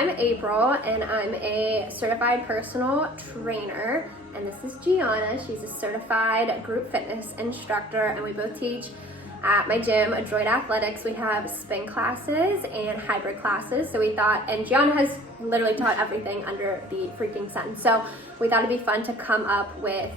I'm April, and I'm a certified personal trainer, and this is Gianna. She's a certified group fitness instructor, and we both teach at my gym, Adroit Athletics. We have spin classes and hybrid classes, so we thought, and Gianna has literally taught everything under the freaking sun, so we thought it'd be fun to come up with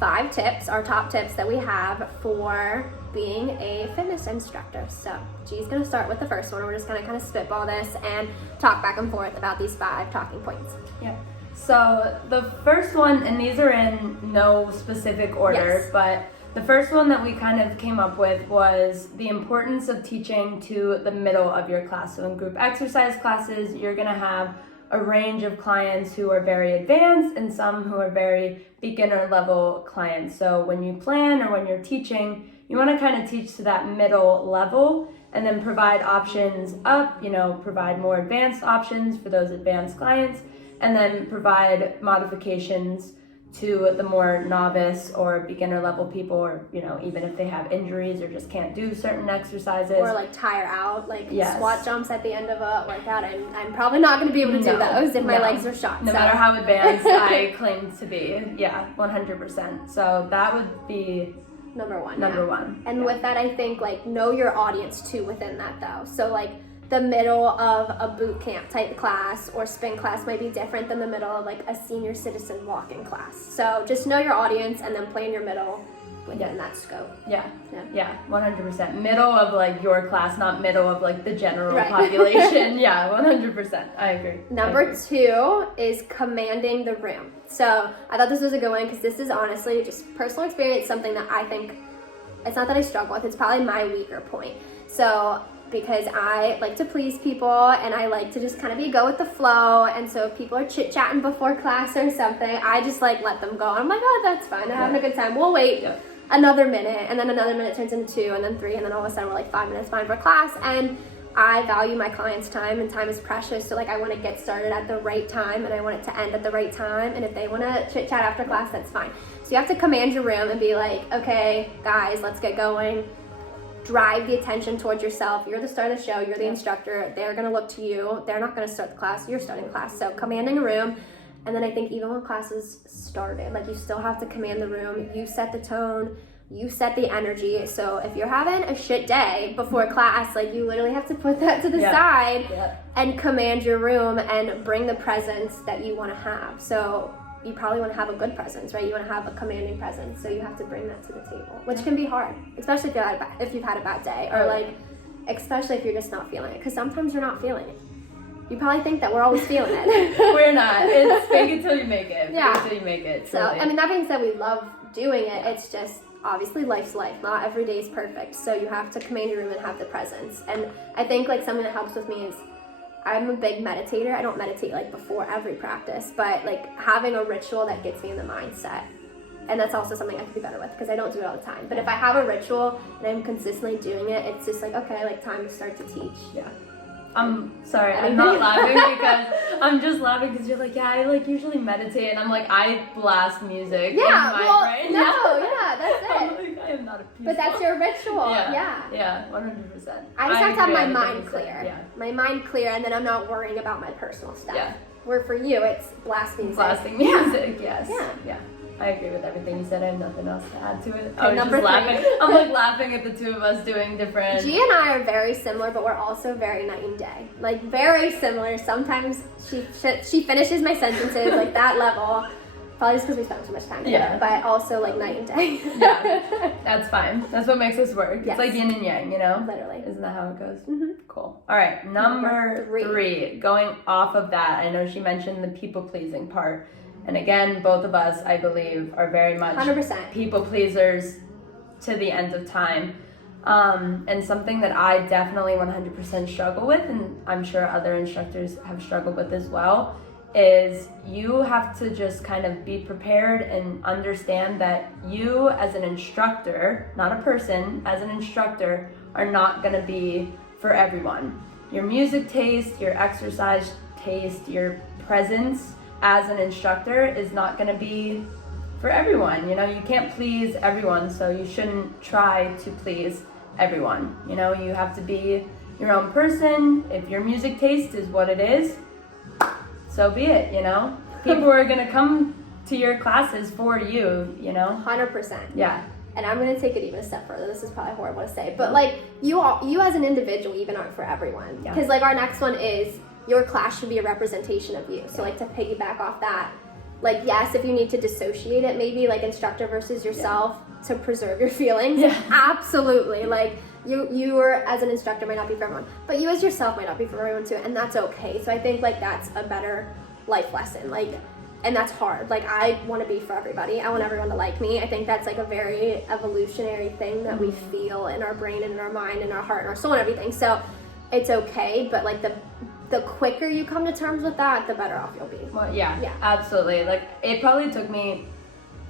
5 tips, our top tips that we have for being a fitness instructor. So G's gonna start with the first one. We're just gonna kind of spitball this and talk back and forth about these 5 talking points. Yeah. So the first one, and these are in no specific order, Yes. but the first one that we kind of came up with was the importance of teaching to the middle of your class. So in group exercise classes, you're gonna have a range of clients who are very advanced and some who are very beginner level clients. So when you plan or when you're teaching, you want to kind of teach to that middle level and then provide options up, provide more advanced options for those advanced clients, and then provide modifications to the more novice or beginner level people, or even if they have injuries or just can't do certain exercises, or like tire out, like Yes. squat jumps at the end of a workout, and I'm probably not going to be able to do those if my legs are shot. No matter how advanced I claim to be. Yeah, 100%. So that would be number one. And with that, I think know your audience too within that though. So the middle of a boot camp type class or spin class might be different than the middle of a senior citizen walk-in class. So just know your audience and then plan your middle within that scope. Yeah, 100%. Middle of your class, not middle of the general Right. population. Yeah, 100%. I agree. Number 2 is commanding the room. So I thought this was a good one because this is honestly just personal experience, something that I think, it's not that I struggle with, it's probably my weaker point. So because I like to please people and I like to just kind of go with the flow, and so if people are chit-chatting before class or something, I just let them go. I'm like, oh, that's fine, they're having a good time, we'll wait another minute, and then another minute turns into 2, and then 3, and then all of a sudden we're 5 minutes behind for class. And I value my clients' time, and time is precious, so I want to get started at the right time and I want it to end at the right time, and if they want to chit-chat after class, that's fine. So you have to command your room and be okay guys, let's get going. Drive the attention towards yourself. You're the star of the show, you're the instructor, they're going to look to you, they're not going to start the class, you're starting the class. So commanding a room. And then I think even when classes started, you still have to command the room. You set the tone, you set the energy. So if you're having a shit day before class, you literally have to put that to the side and command your room and bring the presence that you want to have. So you probably want to have a good presence, right? You want to have a commanding presence, so you have to bring that to the table, which can be hard, especially if you've had a bad day, or especially if you're just not feeling it, because sometimes you're not feeling it. You probably think that we're always feeling it. We're not. It's fake it till you make it. Yeah. Fake it till you make it. Truly. So, that being said, we love doing it. It's just, obviously life's life. Not every day is perfect. So you have to command your room and have the presence. And I think something that helps with me is I'm a big meditator. I don't meditate before every practice, but having a ritual that gets me in the mindset. And that's also something I could be better with because I don't do it all the time. But if I have a ritual and I'm consistently doing it, it's just okay, time to start to teach. Yeah. I'm sorry, I'm not laughing because I'm just laughing because you're I usually meditate, and I'm I blast music in my brain. That's it. I am not a peaceful. But that's your ritual. Yeah, 100%. I just have to have my mind clear. Yeah. My mind clear, and then I'm not worrying about my personal stuff. Yeah. Where for you, it's blasting music. Blasting music, yes. Yeah. I agree with everything you said. I have nothing else to add to it. Okay, I was just laughing. I'm laughing at the two of us doing different. G and I are very similar, but we're also very night and day. Very similar. Sometimes she finishes my sentences that level. Probably just because we spent so much time together. But also night and day. Yeah, that's fine. That's what makes us work. Yes. It's yin and yang, Literally. Isn't that how it goes? Mm-hmm. Cool. All right, number 3. Going off of that, I know she mentioned the people pleasing part. And again, both of us, I believe, are very much 100% people pleasers to the end of time. And something that I definitely 100% struggle with, and I'm sure other instructors have struggled with as well, is you have to just kind of be prepared and understand that you as an instructor, not a person, as an instructor, are not going to be for everyone. Your music taste, your exercise taste, your presence as an instructor is not going to be for everyone. You can't please everyone, so you shouldn't try to please everyone. You have to be your own person. If your music taste is what it is, so be it, you know? People are gonna come to your classes for you, you know? 100%. Yeah. And I'm gonna take it even a step further. This is probably horrible to say, but like you as an individual even aren't for everyone. Yeah. Because like our next one is your class should be a representation of you. So like to piggyback off that, like yes, if you need to dissociate it, maybe like instructor versus yourself to preserve your feelings. Yeah. Absolutely. Like you are as an instructor might not be for everyone, but you as yourself might not be for everyone too, and that's okay. So I think like that's a better life lesson. Like, and that's hard. Like I want to be for everybody. I want everyone to like me. I think that's like a very evolutionary thing that we feel in our brain and in our mind and our heart and our soul and everything. So it's okay, but like the quicker you come to terms with that, the better off you'll be. Well, yeah, absolutely. Like it probably took me,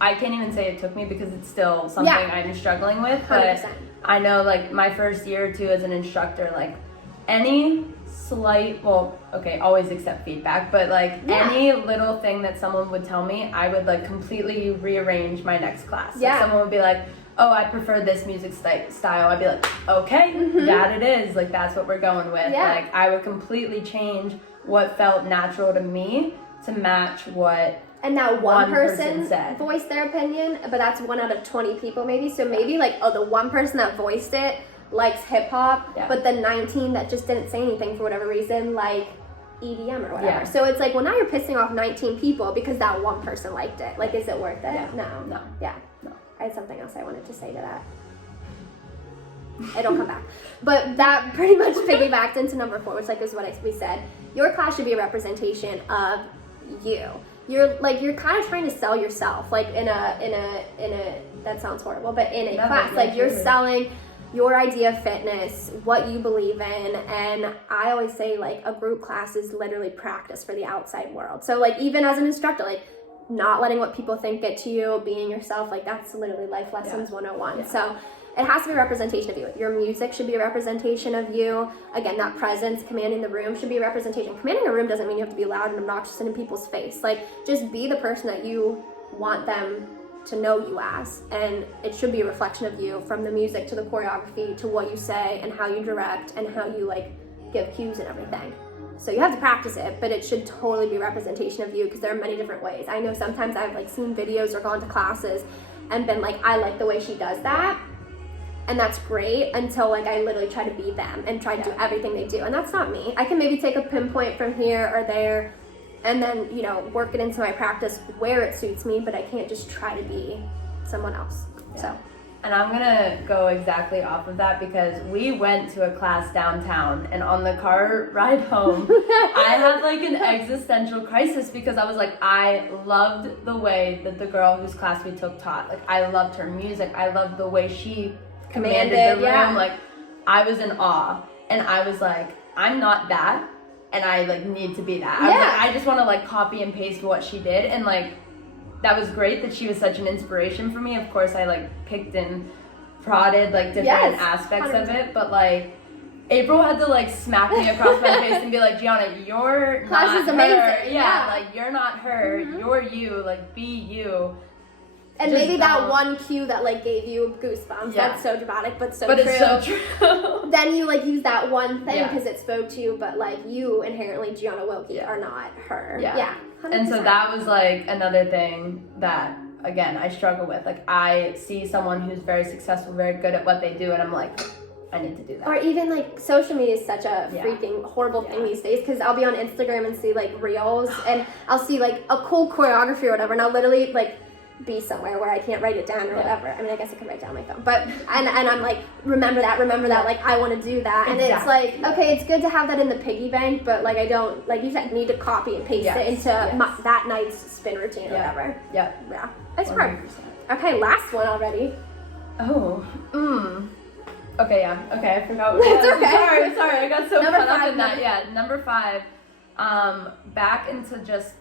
I can't even say it took me because it's still something I'm struggling with, but 100%. I know like my first year or two as an instructor, like any slight, well, okay, always accept feedback, but like any little thing that someone would tell me, I would like completely rearrange my next class. Yeah. Like, someone would be like, oh, I prefer this music style. I'd be like, okay, that it is. Like that's what we're going with. Yeah. Like I would completely change what felt natural to me to match what And now one person said. voiced their opinion, but that's 1 out of 20 people maybe. So maybe like, oh, the one person that voiced it likes hip hop, but the 19 that just didn't say anything for whatever reason, like EDM or whatever. Yeah. So it's like, well, now you're pissing off 19 people because that one person liked it. Like, is it worth it? Yeah. No. Yeah. No. I had something else I wanted to say to that. It'll come back. But that pretty much piggybacked into number 4, which like is what we said. Your class should be a representation of you. You're kind of trying to sell yourself, like in a that sounds horrible, but in a class, like you're selling your idea of fitness, what you believe in. And I always say like a group class is literally practice for the outside world. So like even as an instructor, like not letting what people think get to you, being yourself, like that's literally life lessons 101. Yeah. So it has to be a representation of you. Your music should be a representation of you. Again, that presence, commanding the room should be a representation. Commanding a room doesn't mean you have to be loud and obnoxious and in people's face. Like, just be the person that you want them to know you as. And it should be a reflection of you, from the music to the choreography to what you say and how you direct and how you, like, give cues and everything. So you have to practice it, but it should totally be a representation of you because there are many different ways. I know sometimes I've, like, seen videos or gone to classes and been like, I like the way she does that. And that's great until like I literally try to be them and try to do everything they do. And that's not me. I can maybe take a pinpoint from here or there and then, you know, work it into my practice where it suits me, but I can't just try to be someone else. So. And I'm gonna go exactly off of that because we went to a class downtown and on the car ride home, I had like an existential crisis because I was like, I loved the way that the girl whose class we took taught. Like I loved her music. I loved the way she commanded the room. Yeah. Like I was in awe and I was like, I'm not that and I like need to be that. I was like, I just want to like copy and paste what she did, and like that was great that she was such an inspiration for me. Of course I like picked and prodded like different aspects 100%. Of it, but like April had to like smack me across my face and be like, Gianna, you're class not is amazing. Her. Yeah, like you're not her, you're you, like be you. And just maybe that one cue that like gave you goosebumps. Yeah. That's so dramatic, but so true. It's so true. Then you like use that one thing Yeah. because it spoke to you, but like you inherently, Gianna Wilkie, are not her. Yeah. 100%. And so that was like another thing that again I struggle with. Like I see someone who's very successful, very good at what they do, and I'm like, I need to do that. Or even like social media is such a freaking horrible thing these days, because I'll be on Instagram and see like reels and I'll see like a cool choreography or whatever, and I'll literally like be somewhere where I can't write it down or whatever. I mean, I guess I could write down my phone, but and I'm like, remember that, like I want to do that. And it's like, okay, it's good to have that in the piggy bank, but like I don't, like you said, need to copy and paste it into that night's spin routine or whatever. Yeah, it's hard. Okay, last one already. Okay, I forgot. It's okay. Sorry, I got so Number caught up 5, in that. Yeah, number 5. Back into just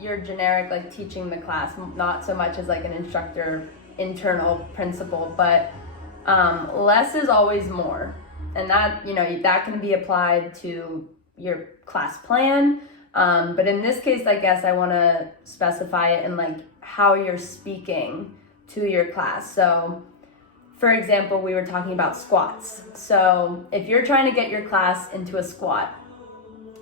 your generic like teaching the class, not so much as like an instructor internal principle, but less is always more, and that, you know, that can be applied to your class plan, but in this case I guess I want to specify it in like how you're speaking to your class. So for example, we were talking about squats. So if you're trying to get your class into a squat,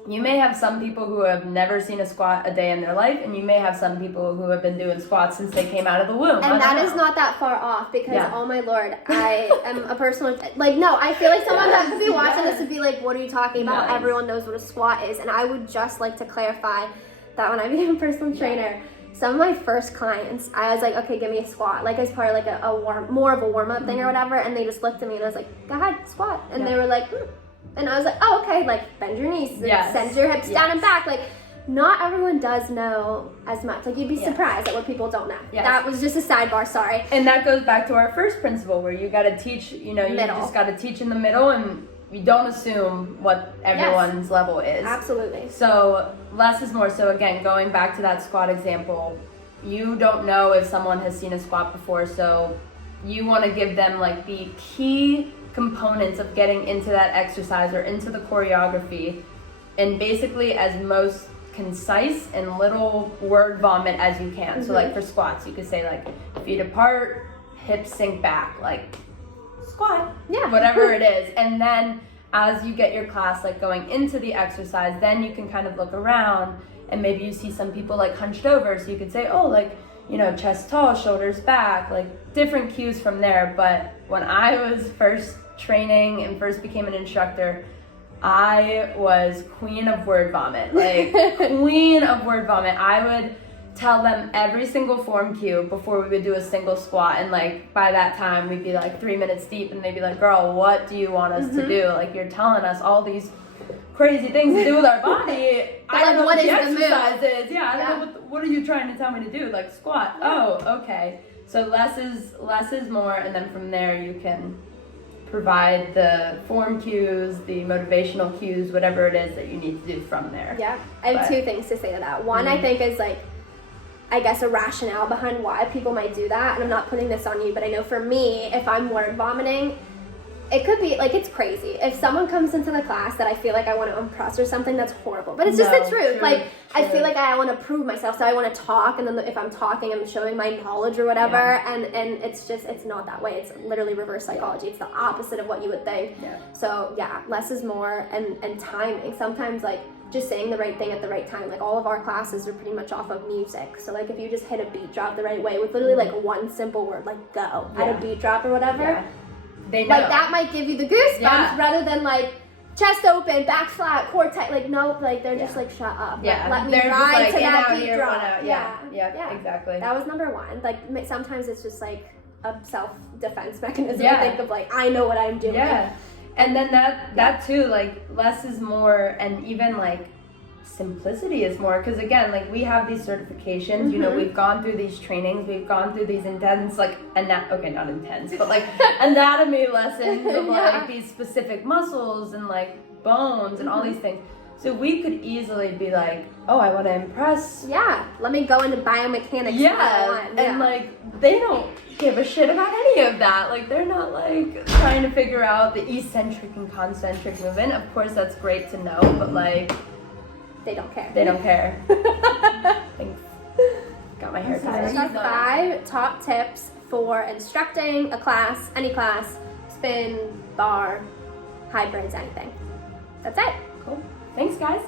you may have some people who have never seen a squat a day in their life, and you may have some people who have been doing squats since they came out of the womb. And that is not that far off because, oh my lord, I am a personal, like, no, I feel like someone that could be watching this would be like, what are you talking about? Yes. Everyone knows what a squat is. And I would just like to clarify that when I became a personal trainer, some of my first clients, I was like, okay, give me a squat, like as part of like more of a warm-up thing or whatever, and they just looked at me and I was like, go ahead, squat. And they were like, And I was like, oh, okay, like bend your knees, send your hips down and back. Like, not everyone does know as much. Like, you'd be surprised at what people don't know. Yes. That was just a sidebar, sorry. And that goes back to our first principle where you got to teach, you just got to teach in the middle, and you don't assume what everyone's level is. Absolutely. So less is more. So again, going back to that squat example, you don't know if someone has seen a squat before, so you want to give them like the key components of getting into that exercise or into the choreography, and basically as most concise and little word vomit as you can. So like for squats, you could say like feet apart, hips sink back, like squat, whatever it is. And then as you get your class like going into the exercise, then you can kind of look around and maybe you see some people like hunched over, so you could say, oh, like, chest tall, shoulders back, like different cues from there. But when I was first training and first became an instructor, I was queen of word vomit, like queen of word vomit. I would tell them every single form cue before we would do a single squat, and like by that time we'd be like 3 minutes deep and they'd be like, girl, what do you want us to do? Like, you're telling us all these crazy things to do with our body. I don't know what the exercise is. I don't know what are you trying to tell me to do? Like squat. Oh, okay. So less is more, and then from there you can provide the form cues, the motivational cues, whatever it is that you need to do from there. Yeah, I have two things to say to that. One, I think is like, I guess a rationale behind why people might do that, and I'm not putting this on you, but I know for me, if I'm word vomiting, it could be like, it's crazy. If someone comes into the class that I feel like I want to impress or something, that's horrible. But it's just the truth. Like, I feel like I want to prove myself, so I want to talk, and then if I'm talking, I'm showing my knowledge or whatever, and it's just, it's not that way. It's literally reverse psychology. It's the opposite of what you would think. So less is more, and timing. Sometimes like just saying the right thing at the right time. Like, all of our classes are pretty much off of music. So like if you just hit a beat drop the right way with literally like one simple word, like go, at a beat drop or whatever, they know. Like that might give you the goosebumps rather than like chest open, back flat, core tight. Like, nope, like they're just like, shut up. Let me ride to that beat drop. Yeah, exactly. That was number one. Like, sometimes it's just like a self-defense mechanism to think of like, I know what I'm doing. And then that too, like less is more, and even like simplicity is more, because again, like we have these certifications, we've gone through these trainings, we've gone through these intense like not intense, but like anatomy lessons of like these specific muscles and like bones and all these things. So we could easily be like, oh, I want to impress. Let me go into biomechanics. And like they don't give a shit about any of that. Like, they're not like trying to figure out the eccentric and concentric movement. Of course, that's great to know, but like they don't care. They don't care. Thanks. Got my hair tied. Our 5 top tips for instructing a class, any class, spin, bar, hybrids, anything. That's it. Cool. Thanks, guys.